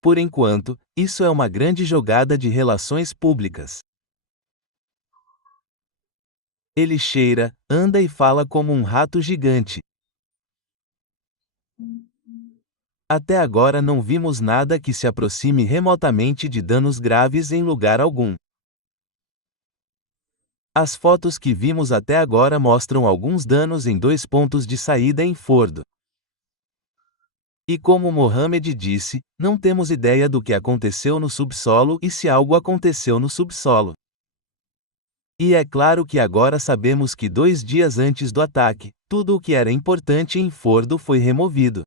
Por enquanto, isso é uma grande jogada de relações públicas. Ele cheira, anda e fala como um rato gigante. Até agora não vimos nada que se aproxime remotamente de danos graves em lugar algum. As fotos que vimos até agora mostram alguns danos em 2 pontos de saída em Fordo. E como Mohamed disse, não temos ideia do que aconteceu no subsolo e se algo aconteceu no subsolo. E é claro que agora sabemos que 2 dias antes do ataque, tudo o que era importante em Fordo foi removido.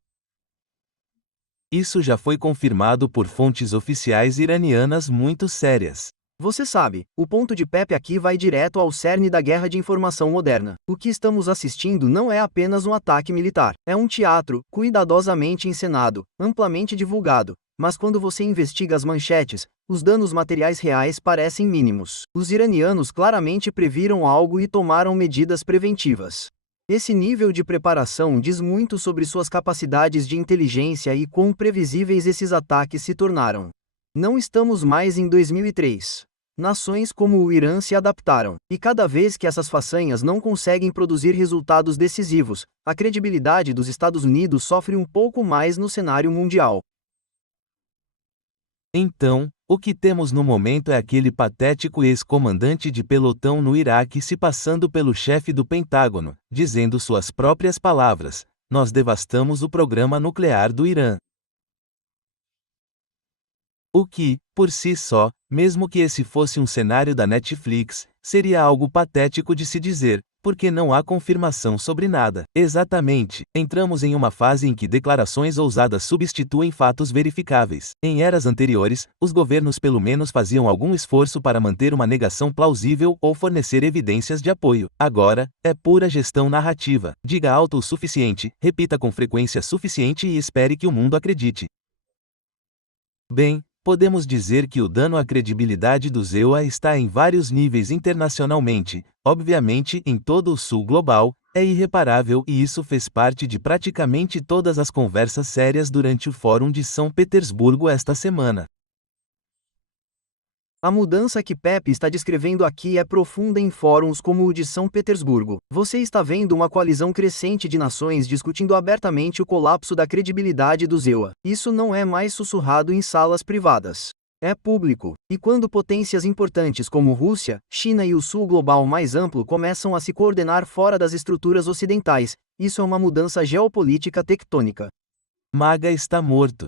Isso já foi confirmado por fontes oficiais iranianas muito sérias. Você sabe, o ponto de Pepe aqui vai direto ao cerne da guerra de informação moderna. O que estamos assistindo não é apenas um ataque militar, é um teatro, cuidadosamente encenado, amplamente divulgado. Mas quando você investiga as manchetes, os danos materiais reais parecem mínimos. Os iranianos claramente previram algo e tomaram medidas preventivas. Esse nível de preparação diz muito sobre suas capacidades de inteligência e quão previsíveis esses ataques se tornaram. Não estamos mais em 2003. Nações como o Irã se adaptaram, e cada vez que essas façanhas não conseguem produzir resultados decisivos, a credibilidade dos Estados Unidos sofre um pouco mais no cenário mundial. Então, o que temos no momento é aquele patético ex-comandante de pelotão no Iraque se passando pelo chefe do Pentágono, dizendo suas próprias palavras: "Nós devastamos o programa nuclear do Irã." O que, por si só, mesmo que esse fosse um cenário da Netflix, seria algo patético de se dizer, porque não há confirmação sobre nada. Exatamente, entramos em uma fase em que declarações ousadas substituem fatos verificáveis. Em eras anteriores, os governos pelo menos faziam algum esforço para manter uma negação plausível ou fornecer evidências de apoio. Agora, é pura gestão narrativa. Diga alto o suficiente, repita com frequência suficiente e espere que o mundo acredite. Bem, podemos dizer que o dano à credibilidade do ZEUA está em vários níveis internacionalmente, obviamente em todo o sul global, é irreparável e isso fez parte de praticamente todas as conversas sérias durante o Fórum de São Petersburgo esta semana. A mudança que Pepe está descrevendo aqui é profunda em fóruns como o de São Petersburgo. Você está vendo uma coalizão crescente de nações discutindo abertamente o colapso da credibilidade do ZEUA. Isso não é mais sussurrado em salas privadas. É público. E quando potências importantes como Rússia, China e o sul global mais amplo começam a se coordenar fora das estruturas ocidentais, isso é uma mudança geopolítica tectônica. MAGA está morto.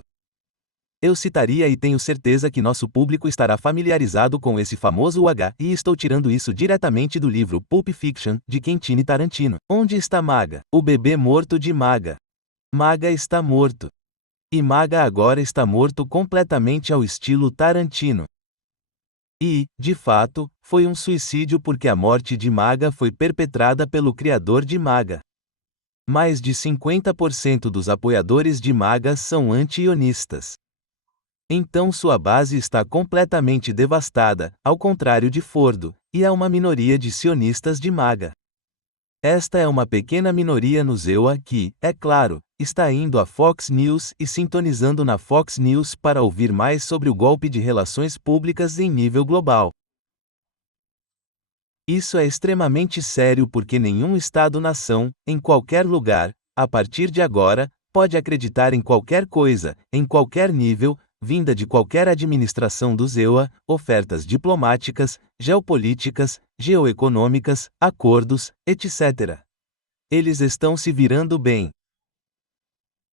Eu citaria e tenho certeza que nosso público estará familiarizado com esse famoso UH, e estou tirando isso diretamente do livro Pulp Fiction, de Quentin Tarantino. Onde está MAGA? O bebê morto de MAGA. MAGA está morto. E MAGA agora está morto completamente ao estilo Tarantino. E, de fato, foi um suicídio porque a morte de MAGA foi perpetrada pelo criador de MAGA. Mais de 50% dos apoiadores de MAGA são anti-ionistas. Então sua base está completamente devastada, ao contrário de Fordo, e há uma minoria de sionistas de MAGA. Esta é uma pequena minoria no ZEUA que, é claro, está indo à Fox News e sintonizando na Fox News para ouvir mais sobre o golpe de relações públicas em nível global. Isso é extremamente sério porque nenhum Estado-nação, em qualquer lugar, a partir de agora, pode acreditar em qualquer coisa, em qualquer nível, vinda de qualquer administração do ZEUA, ofertas diplomáticas, geopolíticas, geoeconômicas, acordos, etc. Eles estão se virando bem.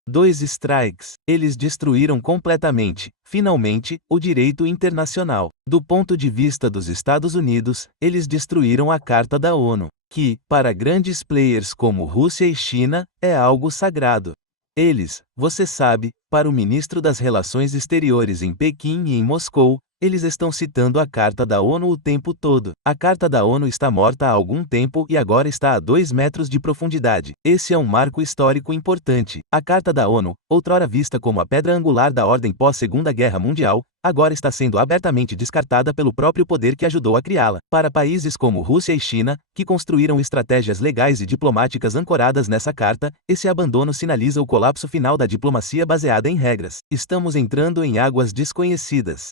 2 strikes. Eles destruíram completamente, finalmente, o direito internacional. Do ponto de vista dos Estados Unidos, eles destruíram a Carta da ONU, que, para grandes players como Rússia e China, é algo sagrado. Eles, você sabe, para o ministro das Relações Exteriores em Pequim e em Moscou, Eles estão citando a Carta da ONU o tempo todo. A Carta da ONU está morta há algum tempo e agora está a 2 metros de profundidade. Esse é um marco histórico importante. A Carta da ONU, outrora vista como a pedra angular da ordem pós-Segunda Guerra Mundial, agora está sendo abertamente descartada pelo próprio poder que ajudou a criá-la. Para países como Rússia e China, que construíram estratégias legais e diplomáticas ancoradas nessa carta, esse abandono sinaliza o colapso final da diplomacia baseada em regras. Estamos entrando em águas desconhecidas.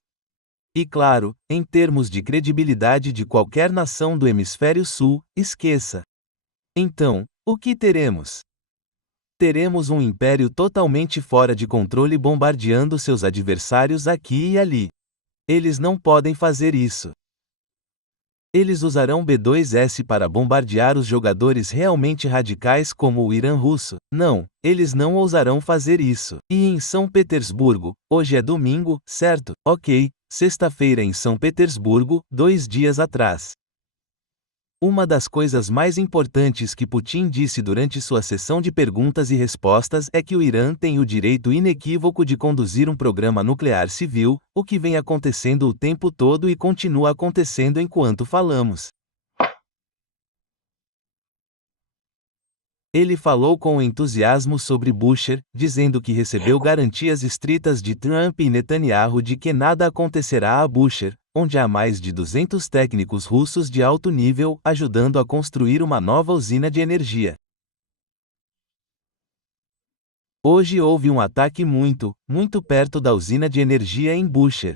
E claro, em termos de credibilidade de qualquer nação do Hemisfério Sul, esqueça. Então, o que teremos? Teremos um império totalmente fora de controle bombardeando seus adversários aqui e ali. Eles não podem fazer isso. Eles usarão B-2S para bombardear os jogadores realmente radicais como o Irã russo. Não, eles não ousarão fazer isso. E em São Petersburgo, hoje é domingo, certo? Ok, sexta-feira em São Petersburgo, 2 dias atrás. Uma das coisas mais importantes que Putin disse durante sua sessão de perguntas e respostas é que o Irã tem o direito inequívoco de conduzir um programa nuclear civil, o que vem acontecendo o tempo todo e continua acontecendo enquanto falamos. Ele falou com entusiasmo sobre Bushehr, dizendo que recebeu garantias estritas de Trump e Netanyahu de que nada acontecerá a Bushehr, onde há mais de 200 técnicos russos de alto nível ajudando a construir uma nova usina de energia. Hoje houve um ataque muito perto da usina de energia em Bushehr.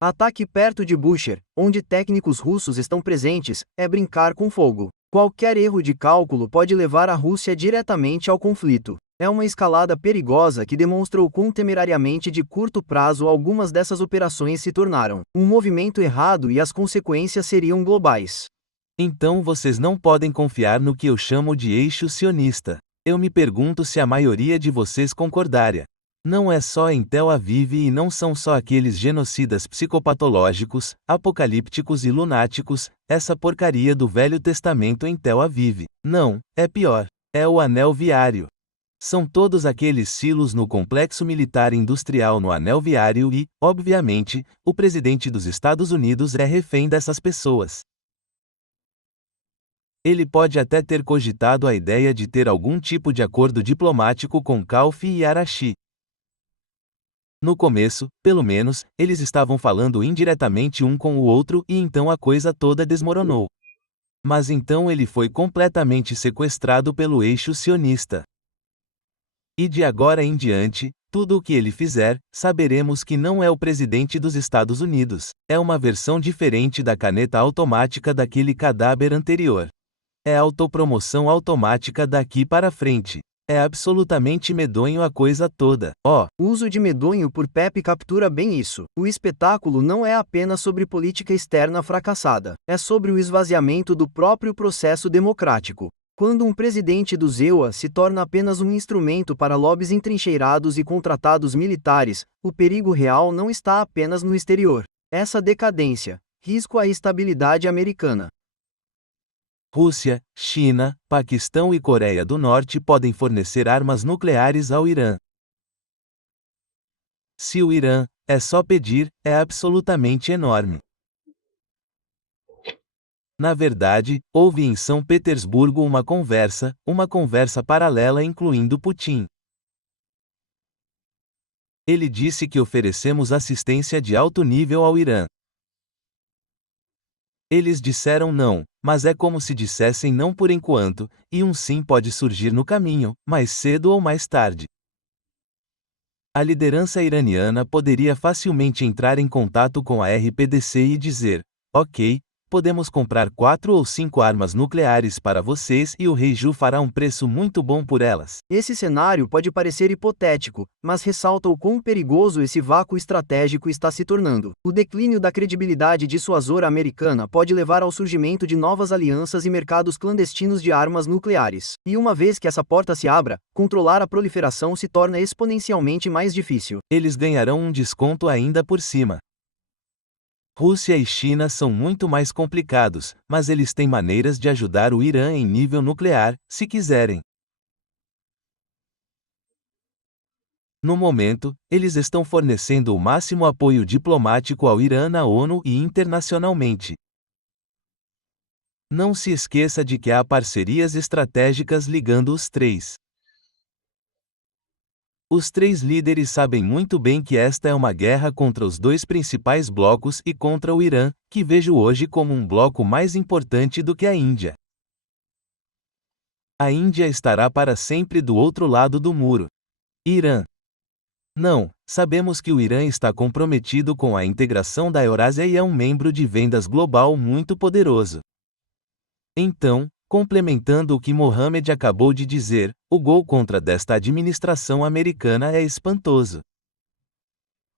Ataque perto de Bushehr, onde técnicos russos estão presentes, é brincar com fogo. Qualquer erro de cálculo pode levar a Rússia diretamente ao conflito. É uma escalada perigosa que demonstrou quão temerariamente de curto prazo algumas dessas operações se tornaram. Um movimento errado e as consequências seriam globais. Então vocês não podem confiar no que eu chamo de eixo sionista. Eu me pergunto se a maioria de vocês concordaria. Não é só em Tel Aviv e não são só aqueles genocidas psicopatológicos, apocalípticos e lunáticos, essa porcaria do Velho Testamento em Tel Aviv. Não, é pior. É o anel viário. São todos aqueles silos no complexo militar industrial no anel viário e, obviamente, o presidente dos Estados Unidos é refém dessas pessoas. Ele pode até ter cogitado a ideia de ter algum tipo de acordo diplomático com Kaufi e Arashi. No começo, pelo menos, eles estavam falando indiretamente um com o outro e então a coisa toda desmoronou. Mas então ele foi completamente sequestrado pelo eixo sionista. E de agora em diante, tudo o que ele fizer, saberemos que não é o presidente dos Estados Unidos. É uma versão diferente da caneta automática daquele cadáver anterior. É autopromoção automática daqui para frente. É absolutamente medonho a coisa toda. O uso de medonho por Pepe captura bem isso. O espetáculo não é apenas sobre política externa fracassada. É sobre o esvaziamento do próprio processo democrático. Quando um presidente do ZEUA se torna apenas um instrumento para lobbies entrincheirados e contratados militares, o perigo real não está apenas no exterior. Essa decadência, risco à estabilidade americana. Rússia, China, Paquistão e Coreia do Norte podem fornecer armas nucleares ao Irã. Se o Irã, é só pedir, é absolutamente enorme. Na verdade, houve em São Petersburgo uma conversa paralela incluindo Putin. Ele disse que oferecemos assistência de alto nível ao Irã. Eles disseram não, mas é como se dissessem não por enquanto, e um sim pode surgir no caminho, mais cedo ou mais tarde. A liderança iraniana poderia facilmente entrar em contato com a RPDC e dizer: ok, podemos comprar 4 ou 5 armas nucleares para vocês e o rei Ju fará um preço muito bom por elas. Esse cenário pode parecer hipotético, mas ressalta o quão perigoso esse vácuo estratégico está se tornando. O declínio da credibilidade dissuasora americana pode levar ao surgimento de novas alianças e mercados clandestinos de armas nucleares. E uma vez que essa porta se abra, controlar a proliferação se torna exponencialmente mais difícil. Eles ganharão um desconto ainda por cima. Rússia e China são muito mais complicados, mas eles têm maneiras de ajudar o Irã em nível nuclear, se quiserem. No momento, eles estão fornecendo o máximo apoio diplomático ao Irã na ONU e internacionalmente. Não se esqueça de que há parcerias estratégicas ligando os três. Os três líderes sabem muito bem que esta é uma guerra contra os dois principais blocos e contra o Irã, que vejo hoje como um bloco mais importante do que a Índia. A Índia estará para sempre do outro lado do muro. Irã. Não, sabemos que o Irã está comprometido com a integração da Eurásia e é um membro de vendas global muito poderoso. Então, complementando o que Mohamed acabou de dizer, o gol contra desta administração americana é espantoso.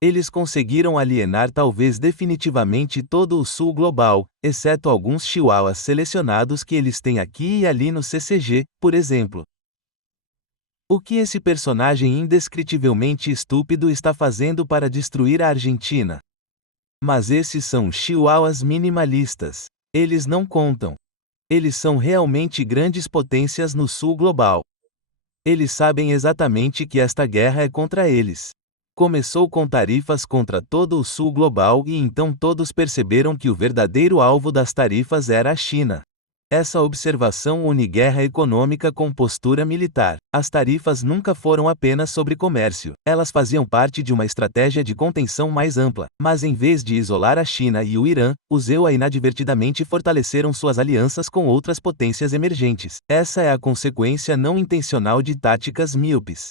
Eles conseguiram alienar talvez definitivamente todo o sul global, exceto alguns chihuahuas selecionados que eles têm aqui e ali no CCG, por exemplo. O que esse personagem indescritivelmente estúpido está fazendo para destruir a Argentina? Mas esses são chihuahuas minimalistas. Eles não contam. Eles são realmente grandes potências no sul global. Eles sabem exatamente que esta guerra é contra eles. Começou com tarifas contra todo o sul global e então todos perceberam que o verdadeiro alvo das tarifas era a China. Essa observação une guerra econômica com postura militar. As tarifas nunca foram apenas sobre comércio, elas faziam parte de uma estratégia de contenção mais ampla, mas em vez de isolar a China e o Irã, os EUA inadvertidamente fortaleceram suas alianças com outras potências emergentes. Essa é a consequência não intencional de táticas míopes.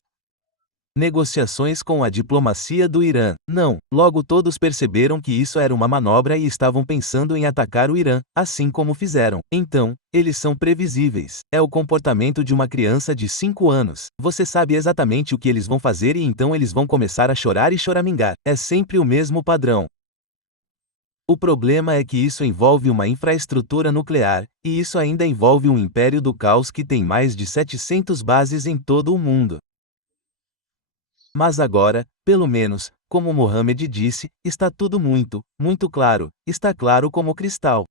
Negociações com a diplomacia do Irã. Não, logo todos perceberam que isso era uma manobra e estavam pensando em atacar o Irã, assim como fizeram. Então, eles são previsíveis. É o comportamento de uma criança de 5 anos. Você sabe exatamente o que eles vão fazer e então eles vão começar a chorar e choramingar. É sempre o mesmo padrão. O problema é que isso envolve uma infraestrutura nuclear, e isso ainda envolve um império do caos que tem mais de 700 bases em todo o mundo. Mas agora, pelo menos, como Mohamed disse, está tudo muito, muito claro, está claro como cristal.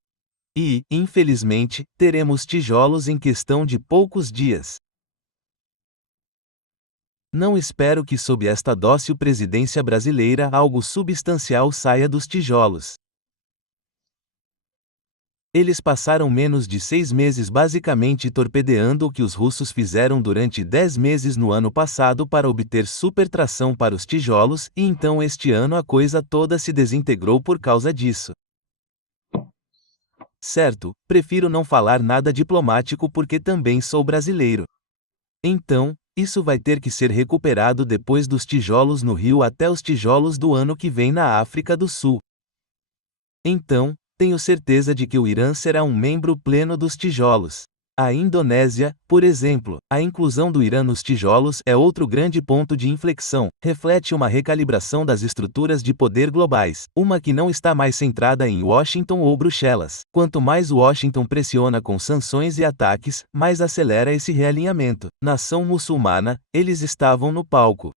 E, infelizmente, teremos tijolos em questão de poucos dias. Não espero que sob esta dócil presidência brasileira algo substancial saia dos tijolos. Eles passaram menos de 6 meses basicamente torpedeando o que os russos fizeram durante 10 meses no ano passado para obter supertração para os tijolos, e então este ano a coisa toda se desintegrou por causa disso. Certo, prefiro não falar nada diplomático porque também sou brasileiro. Então, isso vai ter que ser recuperado depois dos tijolos no Rio até os tijolos do ano que vem na África do Sul. Então, tenho certeza de que o Irã será um membro pleno dos tijolos. A Indonésia, por exemplo, a inclusão do Irã nos tijolos é outro grande ponto de inflexão, reflete uma recalibração das estruturas de poder globais, uma que não está mais centrada em Washington ou Bruxelas. Quanto mais Washington pressiona com sanções e ataques, mais acelera esse realinhamento. Nação muçulmana, eles estavam no palco.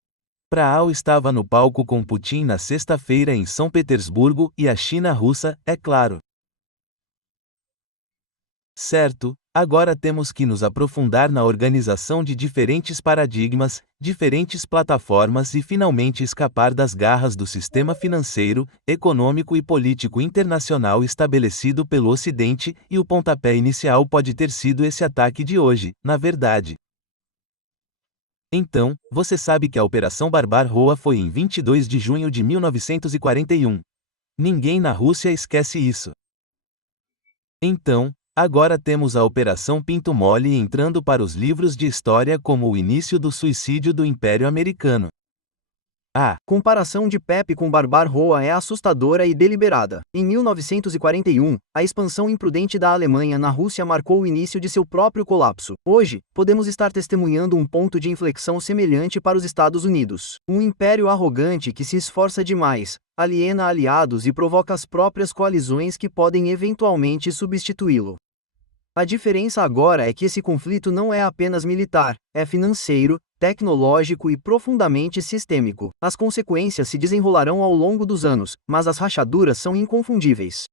Praal estava no palco com Putin na sexta-feira em São Petersburgo e a China russa, é claro. Certo, agora temos que nos aprofundar na organização de diferentes paradigmas, diferentes plataformas e finalmente escapar das garras do sistema financeiro, econômico e político internacional estabelecido pelo Ocidente, e o pontapé inicial pode ter sido esse ataque de hoje, na verdade. Então, você sabe que a Operação Barbar Roa foi em 22 de junho de 1941. Ninguém na Rússia esquece isso. Então, agora temos a Operação Pinto Mole entrando para os livros de história como o início do suicídio do Império Americano. A comparação de Pepe com Barbar Roa é assustadora e deliberada. Em 1941, a expansão imprudente da Alemanha na Rússia marcou o início de seu próprio colapso. Hoje, podemos estar testemunhando um ponto de inflexão semelhante para os Estados Unidos. Um império arrogante que se esforça demais, aliena aliados e provoca as próprias coalizões que podem eventualmente substituí-lo. A diferença agora é que esse conflito não é apenas militar, é financeiro, tecnológico e profundamente sistêmico. As consequências se desenrolarão ao longo dos anos, mas as rachaduras são inconfundíveis.